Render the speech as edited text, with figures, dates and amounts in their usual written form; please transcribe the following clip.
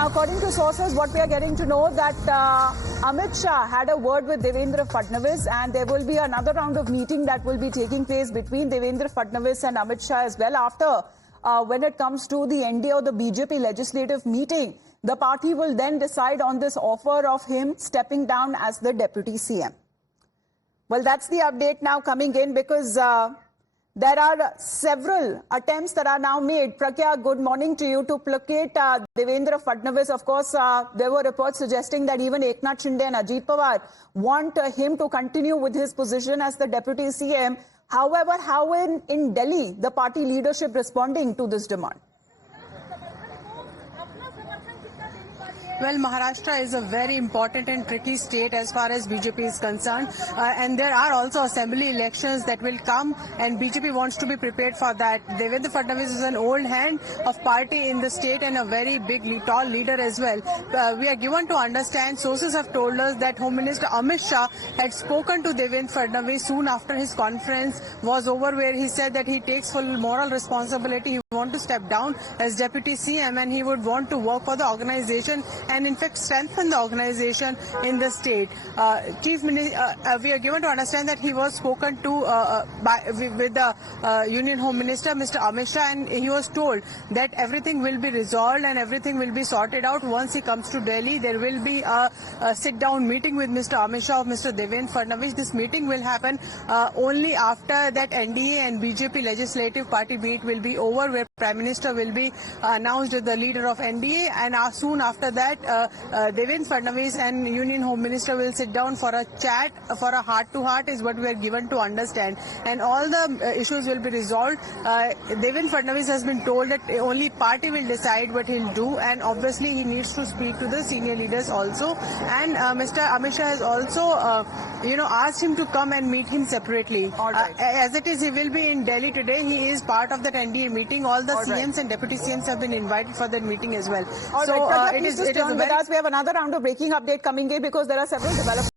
Now, according to sources, what we are getting to know that Amit Shah had a word with Devendra Fadnavis, and there will be another round of meeting that will be taking place between Devendra Fadnavis and Amit Shah as well. After, when it comes to the NDA or the BJP legislative meeting, the party will then decide on this offer of him stepping down as the deputy CM. Well, that's the update now coming in because there are several attempts that are now made. Pragya, good morning to you, to placate Devendra Fadnavis. Of course, there were reports suggesting that even Eknath Shinde and Ajit Pawar want him to continue with his position as the deputy CM. However, how in Delhi the party leadership responding to this demand? Well, Maharashtra is a very important and tricky state as far as BJP is concerned. And there are also assembly elections that will come, and BJP wants to be prepared for that. Devendra Fadnavis is an old hand of party in the state and a very big, tall leader as well. We are given to understand, sources have told us that Home Minister Amit Shah had spoken to Devendra Fadnavis soon after his conference was over, where he said that he takes full moral responsibility. He want to step down as deputy CM, and he would want to work for the organization and in fact strengthen the organization in the state. Chief Minister, we are given to understand that he was spoken to with the Union Home Minister, Mr. Amit Shah, and he was told that everything will be resolved and everything will be sorted out once he comes to Delhi. There will be a sit-down meeting with Mr. Amit Shah of Mr. Devendra Fadnavis. This meeting will happen only after that NDA and BJP legislative party meet will be over, where Prime Minister will be announced as the leader of NDA, and soon after that Devendra Fadnavis and Union Home Minister will sit down for a chat, for a heart-to-heart is what we are given to understand, and all the issues will be resolved. Devendra Fadnavis has been told that only party will decide what he'll do, and obviously he needs to speak to the senior leaders also, and Mr. Amit Shah has also asked him to come and meet him separately. As it is, he will be in Delhi today. He is part of that NDA meeting. All the CMs and deputy CMs have been invited for that meeting as well. So it is with us. We have another round of breaking update coming in because there are several developments.